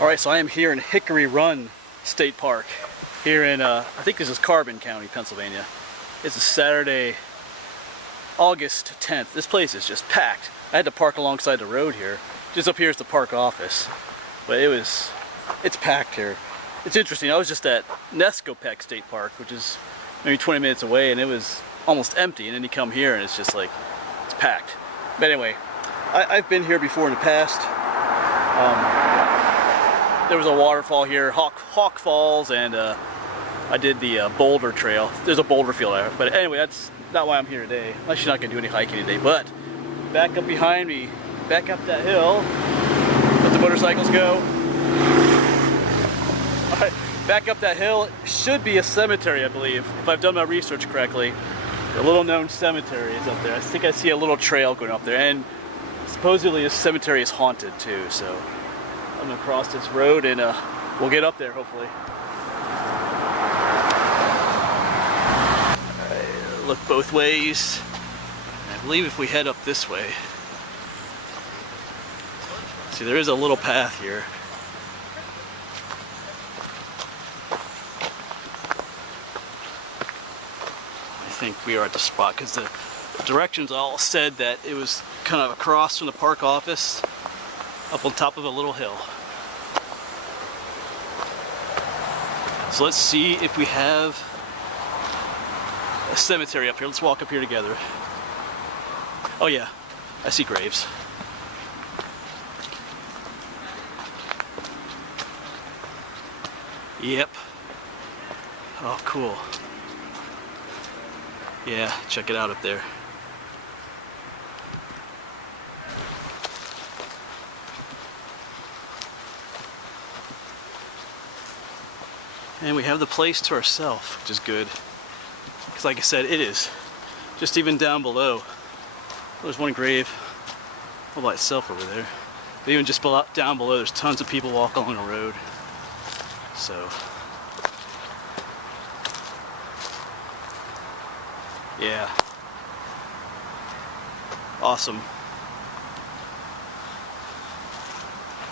Alright, so I am here in Hickory Run State Park, here in, I think this is Carbon County, Pennsylvania. It's a Saturday, August 10th. This place is just packed. I had to park alongside the road here. Just up here is the park office. But it's packed here. It's interesting, I was just at Nescopec State Park, which is maybe 20 minutes away, and it was almost empty. And then you come here and it's just like, it's packed. But anyway, I've been here before in the past. There was a waterfall here, Hawk Falls, and I did the boulder trail. There's a boulder field there, but anyway, that's not why I'm here today. I'm actually not going to do any hiking today, but back up behind me, back up that hill, let the motorcycles go. All right, back up that hill should be a cemetery, I believe, if I've done my research correctly. A little known cemetery is up there. I think I see a little trail going up there, and supposedly this cemetery is haunted too, so I'm gonna cross this road and we'll get up there hopefully. Right, look both ways. I believe if we head up this way, see there is a little path here. I think we are at the spot because the directions all said that it was kind of across from the park office, up on top of a little hill. So let's see if we have a cemetery up here. Let's walk up here together. Oh yeah, I see graves. Yep. Oh, cool. Yeah, check it out up there. And we have the place to ourselves, which is good. Because like I said, it is just even down below. There's one grave all by itself over there. But even just down below, there's tons of people walking along the road. So, yeah. Awesome.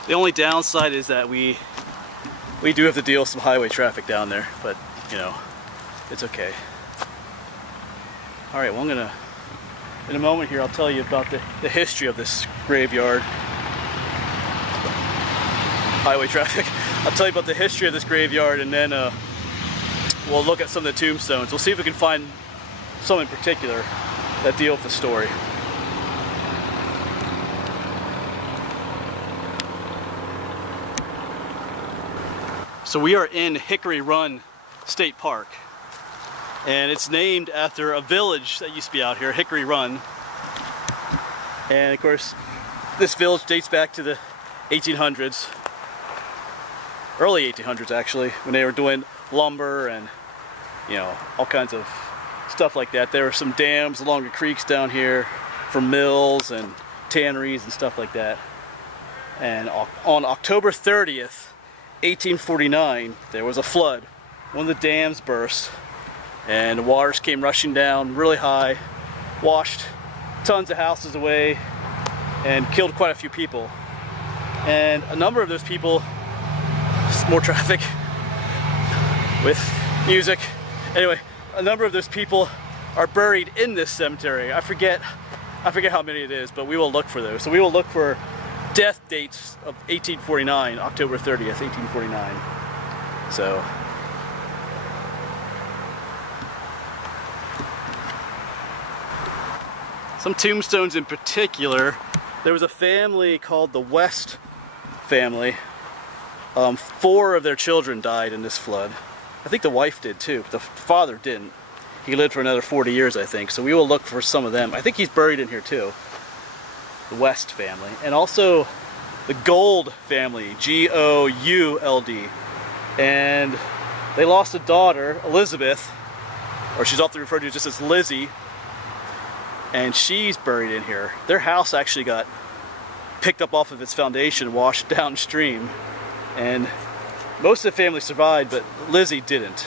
The only downside is that we do have to deal with some highway traffic down there, but you know, it's okay. Alright, well in a moment here I'll tell you about the history of this graveyard. Highway traffic. I'll tell you about the history of this graveyard, and then we'll look at some of the tombstones. We'll see if we can find some in particular that deal with the story. So we are in Hickory Run State Park, and it's named after a village that used to be out here, Hickory Run. And of course, this village dates back to the 1800s, early 1800s actually, when they were doing lumber and, you know, all kinds of stuff like that. There were some dams along the creeks down here for mills and tanneries and stuff like that. And on October 30th, 1849, there was a flood. One of the dams burst and the waters came rushing down really high, washed tons of houses away and killed quite a few people. And a number of those people, more traffic with music. Anyway, a number of those people are buried in this cemetery. I forget how many it is, but we will look for those. So we will look for death dates of 1849, October 30th, 1849. So, some tombstones in particular. There was a family called the West family. 4 of their children died in this flood. I think the wife did too, but the father didn't. He lived for another 40 years, I think. So we will look for some of them. I think he's buried in here too. The West family, and also the Gould family, G-O-U-L-D, and they lost a daughter, Elizabeth, or she's often referred to just as Lizzie, and she's buried in here. Their house actually got picked up off of its foundation, washed downstream, and most of the family survived, but Lizzie didn't,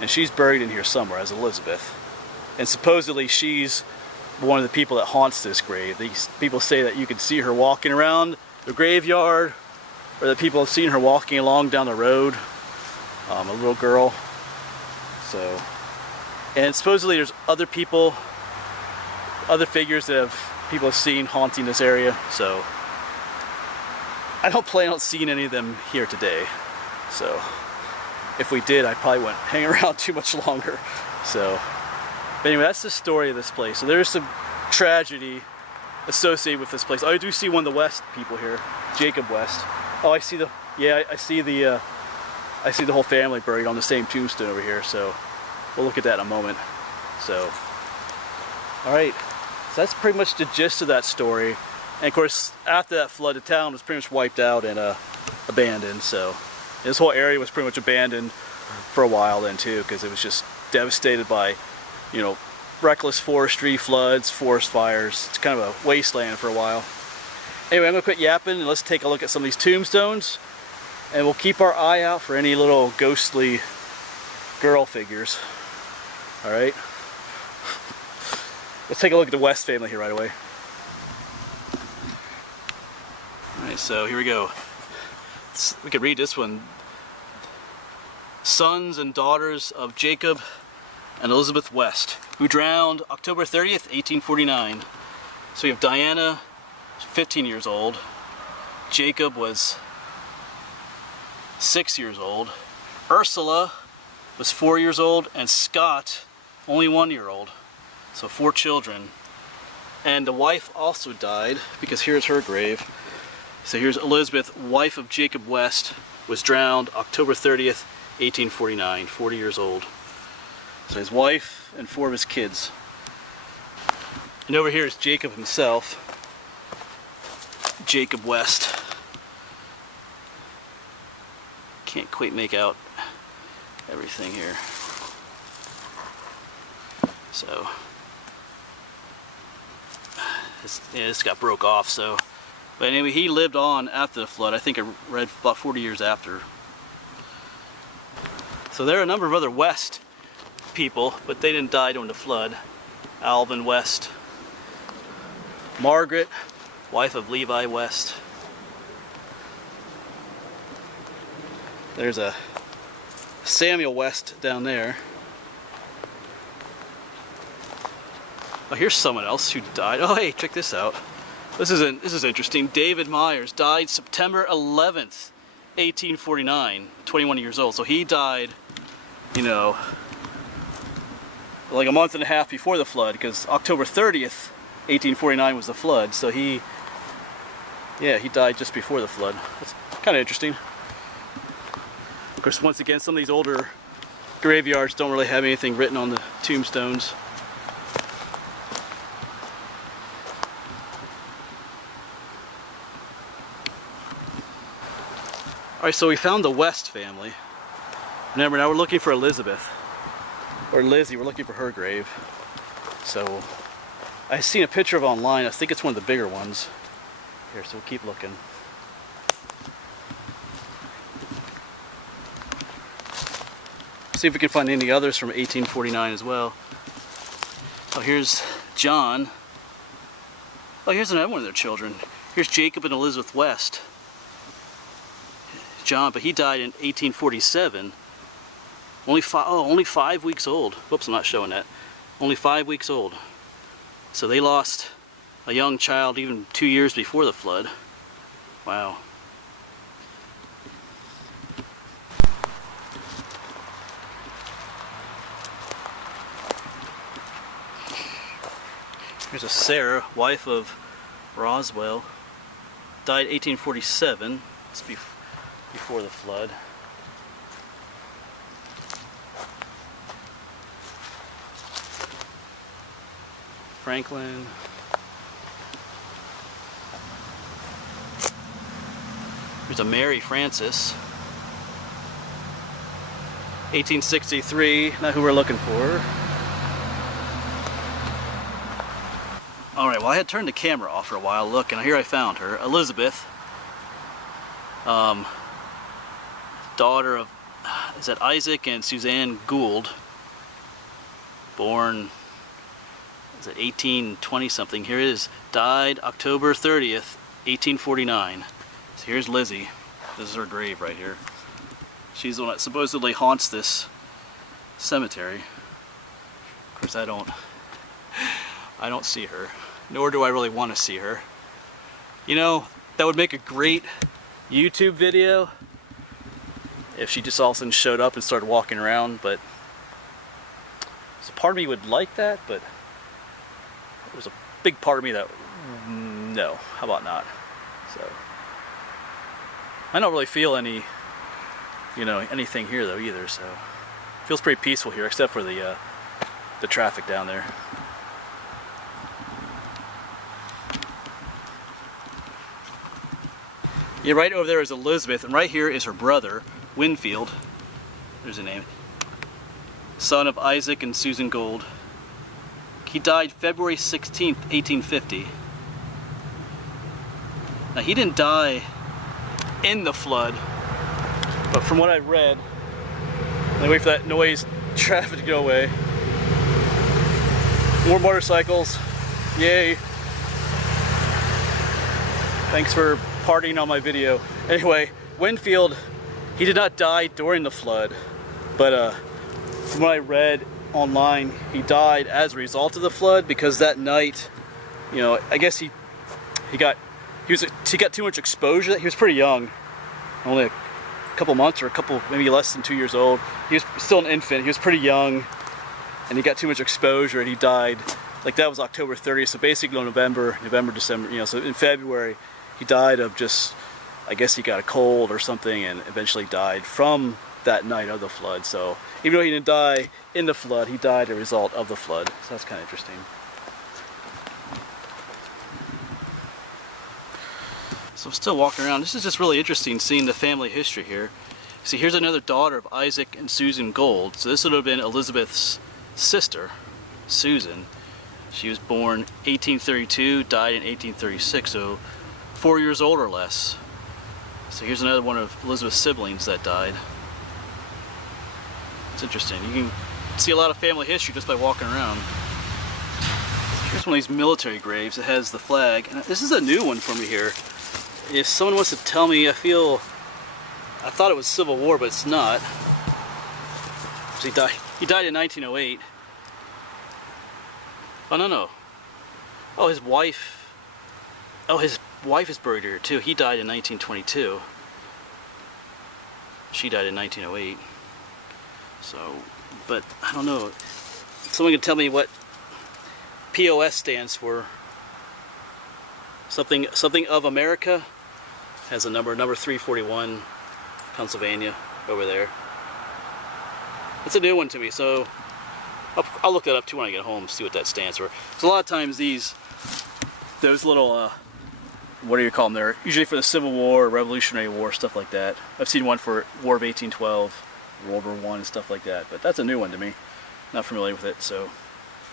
and she's buried in here somewhere as Elizabeth, and supposedly she's one of the people that haunts this grave. These people say that you can see her walking around the graveyard or that people have seen her walking along down the road, a little girl. So, and supposedly there's other people, other figures that people have seen haunting this area. So I don't plan on seeing any of them here today. So if we did, I probably wouldn't hang around too much longer. So, but anyway, that's the story of this place. So there's some tragedy associated with this place. I do see one of the West people here, Jacob West. Oh, I see the, yeah, I see the whole family buried on the same tombstone over here. So we'll look at that in a moment. So, all right, so that's pretty much the gist of that story. And of course, after that flood, the town was pretty much wiped out and abandoned. So this whole area was pretty much abandoned for a while then too, because it was just devastated by, you know, reckless forestry, floods, forest fires. It's kind of a wasteland for a while. Anyway, I'm gonna quit yapping and let's take a look at some of these tombstones, and we'll keep our eye out for any little ghostly girl figures. All right, let's take a look at the West family here right away. All right, so here we go. We could read this one. Sons and daughters of Jacob and Elizabeth West, who drowned October 30th, 1849. So we have Diana, 15 years old. Jacob was 6 years old. Ursula was 4 years old, and Scott, only 1 year old. So 4 children. And the wife also died, because here's her grave. So here's Elizabeth, wife of Jacob West, was drowned October 30th, 1849, 40 years old. So his wife and 4 of his kids. And over here is Jacob himself, Jacob West. Can't quite make out everything here. So, this got broke off, so. But anyway, he lived on after the flood. I think I read about 40 years after. So there are a number of other West people, but they didn't die during the flood. Alvin West. Margaret, wife of Levi West. There's a Samuel West down there. Oh, here's someone else who died. Oh, hey, check this out. This is interesting. David Myers died September 11th, 1849, 21 years old. So he died, you know, like a month and a half before the flood, because October 30th, 1849 was the flood. So he died just before the flood. That's kind of interesting. Of course, once again, some of these older graveyards don't really have anything written on the tombstones. Alright, so we found the West family. Remember, now we're looking for Elizabeth. Or Lizzie, we're looking for her grave. So, I've seen a picture of it online. I think it's one of the bigger ones. Here, so we'll keep looking. See if we can find any others from 1849 as well. Oh, here's John. Oh, here's another one of their children. Here's Jacob and Elizabeth West. John, but he died in 1847. Only 5 weeks old. Whoops, I'm not showing that. Only 5 weeks old. So they lost a young child even 2 years before the flood. Wow. Here's a Sarah, wife of Roswell. Died 1847. It's before the flood. Franklin. Here's a Mary Frances. 1863, not who we're looking for. Alright, well I had turned the camera off for a while, look, and here I found her. Elizabeth. Daughter of, is that Isaac and Suzanne Gould. Born, is it 1820 something? Here it is. Died October 30th, 1849. So here's Lizzie. This is her grave right here. She's the one that supposedly haunts this cemetery. Of course, I don't see her, nor do I really want to see her. You know, that would make a great YouTube video if she just all of a sudden showed up and started walking around, but so part of me would like that, but there's a big part of me that, no, how about not? So, I don't really feel any, you know, anything here though either, so it feels pretty peaceful here, except for the traffic down there. Yeah, right over there is Elizabeth, and right here is her brother, Winfield. There's a name. Son of Isaac and Susan Gold. He died February 16th, 1850. Now, he didn't die in the flood, but from what I read, I wait for that noise, traffic to go away. More motorcycles. Yay. Thanks for partying on my video. Anyway, Winfield, he did not die during the flood, but from what I read online, he died as a result of the flood because that night, you know, I guess he got too much exposure. He was pretty young, only a couple months or maybe less than 2 years old. He was still an infant. He was pretty young, and he got too much exposure, and he died. Like, that was October 30th, so basically November, December, you know, so in February, he died of just, I guess he got a cold or something, and eventually died from that night of the flood. So even though he didn't die in the flood, he died as a result of the flood. So that's kind of interesting. So I'm still walking around. This is just really interesting seeing the family history here. See, here's another daughter of Isaac and Susan Gold. So this would have been Elizabeth's sister, Susan. She was born 1832, died in 1836, so 4 years old or less. So here's another one of Elizabeth's siblings that died. It's interesting. You can see a lot of family history just by walking around. Here's one of these military graves that has the flag. And this is a new one for me here. If someone wants to tell me, I thought it was Civil War, but it's not. So he died in 1908. Oh, no. Oh, his wife is buried here too. He died in 1922. She died in 1908. So, but I don't know. If someone can tell me what POS stands for. Something of America has a number 341, Pennsylvania, over there. It's a new one to me, so I'll look that up too when I get home, see what that stands for. So a lot of times those little what do you call them? They're usually for the Civil War, Revolutionary War, stuff like that. I've seen one for War of 1812, World War I, and stuff like that, but that's a new one to me. Not familiar with it, so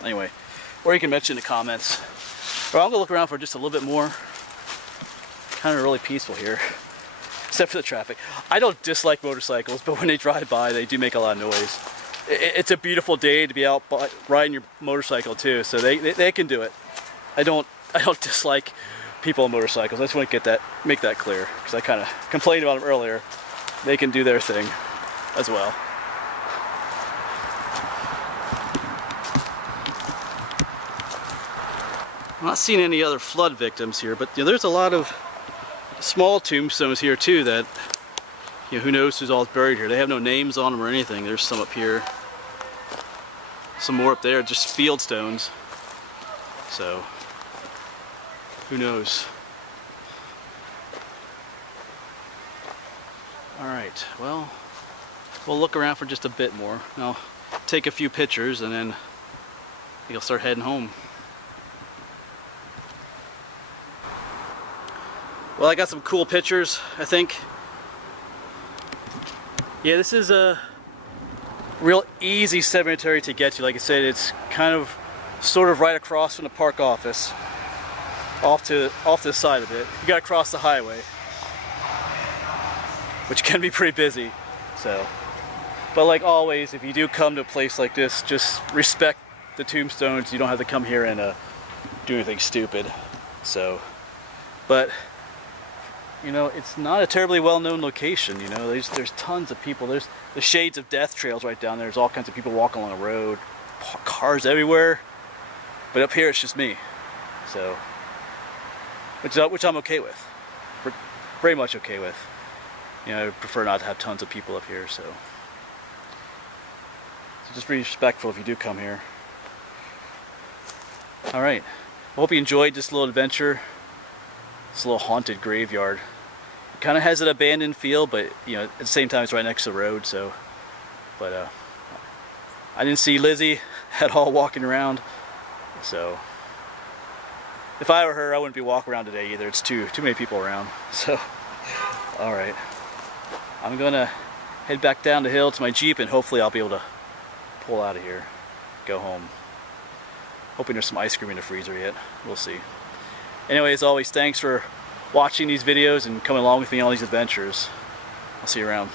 anyway. Or you can mention in the comments. Or I'll go look around for just a little bit more. Kind of really peaceful here, except for the traffic. I don't dislike motorcycles, but when they drive by, they do make a lot of noise. It's a beautiful day to be out riding your motorcycle too, so they can do it. I don't dislike people on motorcycles. I just want to make that clear, because I kind of complained about them earlier. They can do their thing as well. I'm not seeing any other flood victims here, but you know, there's a lot of small tombstones here too that, you know, who knows who's all buried here. They have no names on them or anything. There's some up here, some more up there, just field stones. So, who knows? Alright, well, we'll look around for just a bit more. I'll take a few pictures and then I'll start heading home. Well, I got some cool pictures, I think. Yeah, this is a real easy cemetery to get to. Like I said, it's kind of sort of right across from the park office, off to the side of it. You gotta cross the highway, which can be pretty busy. So, but like always, if you do come to a place like this, just respect the tombstones. You don't have to come here and do anything stupid. So, but you know, it's not a terribly well-known location. You know, there's tons of people. There's the Shades of Death trails right down there. There's all kinds of people walking along the road, cars everywhere. But up here, it's just me. So, which I'm okay with. Very much okay with. You know, I prefer not to have tons of people up here. So just be respectful if you do come here. All right. I hope you enjoyed this little adventure. This little haunted graveyard. It kind of has an abandoned feel, but you know, at the same time, it's right next to the road. So, but I didn't see Lizzie at all walking around. So, if I were her, I wouldn't be walking around today either. It's too many people around. So, all right. I'm gonna head back down the hill to my Jeep, and hopefully I'll be able to pull out of here, go home. Hoping there's some ice cream in the freezer yet. We'll see. Anyway, as always, thanks for watching these videos and coming along with me on all these adventures. I'll see you around.